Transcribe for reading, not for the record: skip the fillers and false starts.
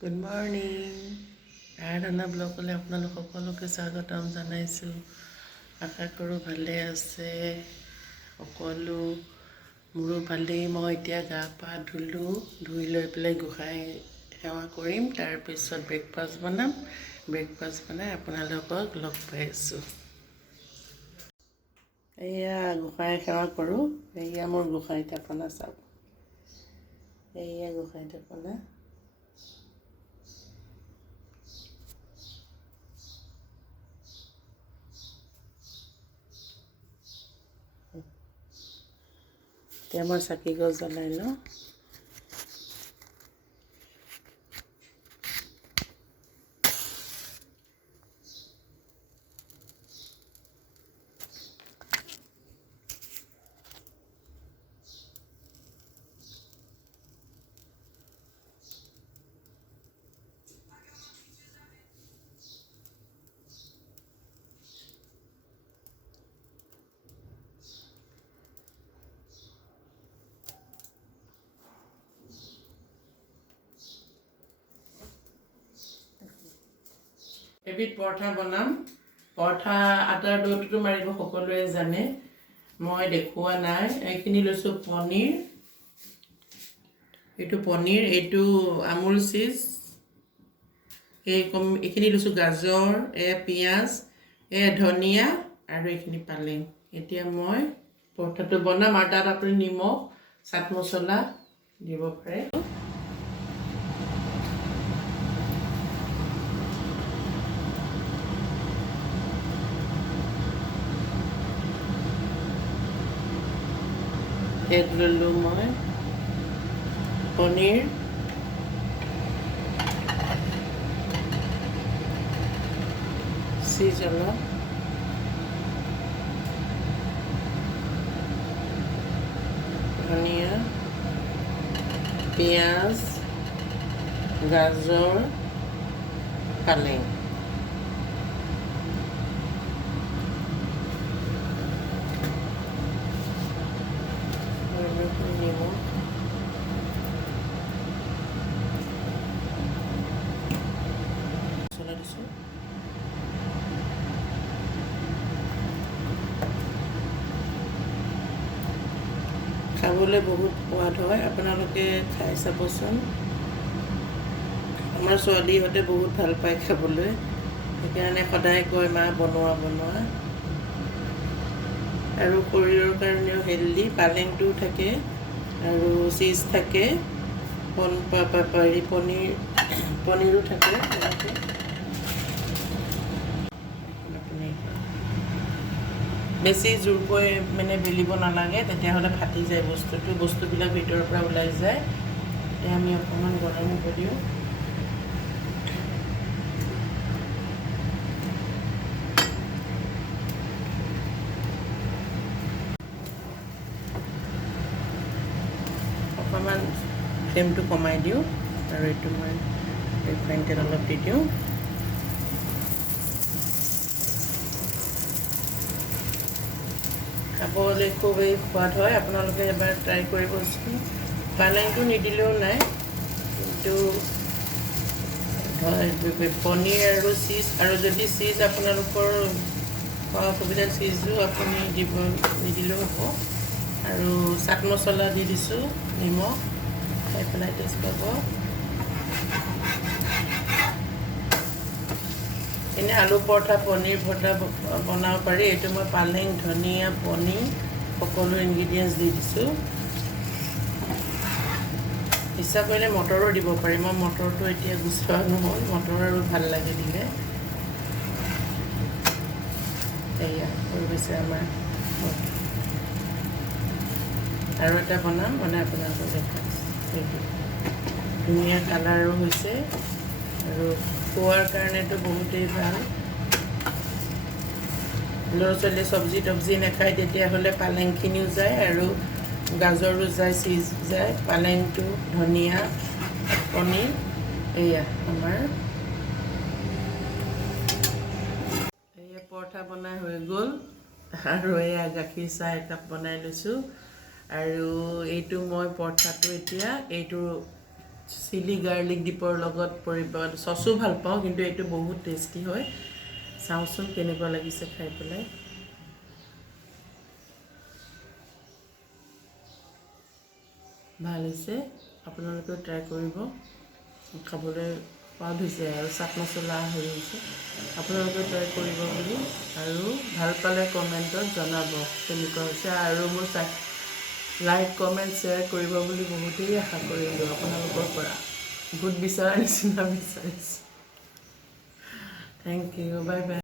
Good morning. আৰাধনা ব্লগলৈ আপোনালোক সকলোকে স্বাগতম জনাইছোঁ। আশা কৰোঁ ভালে আছে সকলো। মোৰো ভালেই। মই এতিয়া গা পা ধুলোঁ, ধুই লৈ পেলাই গোসাঁই সেৱা কৰিম, তাৰপিছত ব্ৰেকফাষ্ট বনাম। ব্ৰেকফাষ্ট বনাই আপোনালোকক লগ পাই আছোঁ। এয়া গোসাঁই সেৱা কৰোঁ। এয়া মোৰ গোসাঁই থাপনা চাওক, এয়া গোসাঁই থাপনা। এতিয়া মই চাকি গছ জ্বলাই লওঁ। এবিধ পৰঠা বনাম। পৰঠা আটাৰ দৈটোতো মাৰিব সকলোৱে জানে, মই দেখুওৱা নাই। এইখিনি লৈছোঁ পনীৰ, এইটো পনীৰ, এইটো আমুল চিজ, এইখিনি লৈছোঁ গাজৰ, পিঁয়াজ, ধনিয়া আৰু এইখিনি পালেং। এতিয়া মই পৰঠাটো বনাম আৰু তাত আপুনি নিমখ, চাট মছলা দিব পাৰে। এগ ল'লোঁ মই, পনীৰ, চিজ অলপ, ধনিয়া, পিঁয়াজ, গাজৰ, পালেং। নিমখ, মছলা দিছোঁ। খাবলৈ বহুত সোৱাদ হয়, আপোনালোকে খাই চাবচোন। আমাৰ ছোৱালীহঁতে বহুত ভাল পায় খাবলৈ, সেইকাৰণে সদায় কয় মা বনোৱা বনোৱা। আৰু শৰীৰৰ কাৰণেও হেল্ডি, পালেংটোও থাকে আৰু চিজ থাকে, পনীৰো থাকে। বেছি জোৰকৈ বেলিব নালাগে, তেতিয়াহ'লে ফাটি যায় বস্তুবিলাক ভিতৰৰ পৰা ওলাই যায়। এতিয়া আমি অকণমান গৰম হ'ব দিওঁ। অকণমান ফ্লেমটো কমাই দিওঁ আৰু এইটো মই ৰিফাইন তেল অলপ দি দিওঁ। খাবলৈ খুবেই সোৱাদ হয়, আপোনালোকে এবাৰ ট্ৰাই কৰিবচোন। পালেংটো নিদিলেও নাই, কিন্তু পনীৰ আৰু চিজ, আৰু যদি চিজ আপোনালোকৰ অসুবিধা, চিজো আপুনি নিদিলেও হ'ব। আৰু চাট মছলা দি দিছোঁ, নিমখ, খাই পেলাই টেষ্ট পাব। এনে আলু পৰঠা, পনীৰ পৰঠা বনাব পাৰি। এইটো মই পালেং, ধনিয়া, পনীৰ সকলো ইনগ্ৰিডিয়েণ্টছ দি দিছোঁ। ইচ্ছা কৰিলে মটৰো দিব পাৰি, মই মটৰটো এতিয়া গুচোৱা নহ'ল, মটৰ আৰু ভাল লাগে দিলে। এয়া হৈ গৈছে আমাৰ। আৰু এটা বনাম, আপোনালোকক দেখাইছোঁ। সেইটো ধুনীয়া কালাৰো হৈছে আৰু খোৱাৰ কাৰণেতো বহুতেই ভাল। ল'ৰা ছোৱালীয়ে চব্জি তব্জি নাখায়, তেতিয়াহ'লে পালেংখিনিও যায় আৰু গাজৰো যায়, চিজ যায়, পালেংটো, ধনিয়া, পনীৰ। এয়া আমাৰ পৰঠা বনাই হৈ গ'ল। আৰু এয়া গাখীৰ চাহ একাপ বনাই লৈছোঁ। আৰু এইটো মই পৰঠাটো এতিয়া এইটো চিলি গাৰ্লিক ডিপৰ লগত পৰিব। চচো ভাল পাওঁ, কিন্তু এইটো বহুত টেষ্টি হয়। চাওঁচোন কেনেকুৱা লাগিছে খাই পেলাই। ভাল হৈছে, আপোনালোকেও ট্ৰাই কৰিব। খাবলৈ সোৱাদ হৈছে আৰু চাট মছলা হেৰি হৈছে। আপোনালোকে ট্ৰাই কৰিব বুলি, আৰু ভাল পালে কমেণ্টত জনাব কেনেকুৱা হৈছে। আৰু মোৰ লাইক কমেণ্ট শ্বেয়াৰ কৰিব বুলি বহুতেই আশা কৰিলোঁ আপোনালোকৰ পৰা। ভোট বিচৰা নিচিনা বিচাৰিছোঁ। Thank you, bye by.